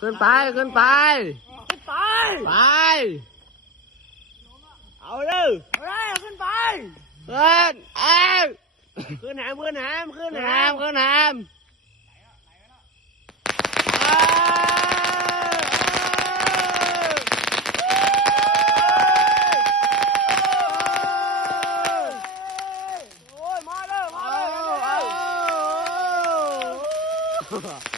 ขึ้นไปขึ้นไปขึ้นไปไปเอาดื้อไปขึ้นไปขึ้นแอมขึ้นแอมขึ้นแอมขึ้นแอมขึ้นแอม Hold on.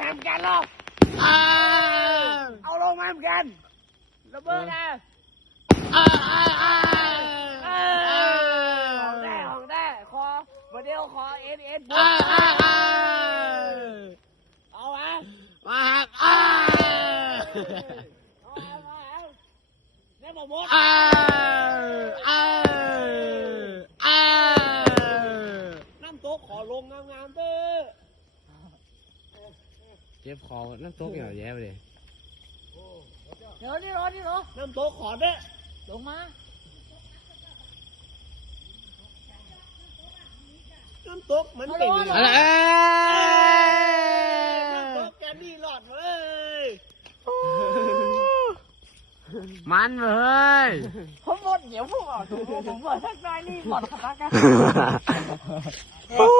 แทำกันหรเอาลงมาแทำกันระเบิดนะของแด้ของแด้ขอมเดียวขอเอ็นเอ็นเอาไหมาเอาอะมาเอาเนี่ยผมหมดจ็บคอน้ำโตกเหี่ยวแย่ไปเลยเดี๋ยวนี่รอ นี่รอน้ำโตกขอดเนี่ยลงมาน้ำโตกมันเป็นอะไรน้ำตกแกนี่หลอดเวยมันเลยผมหมดเหี่ยวพวกอ่กผมหมดทั้งใจนี่หมดทั้งนักกัน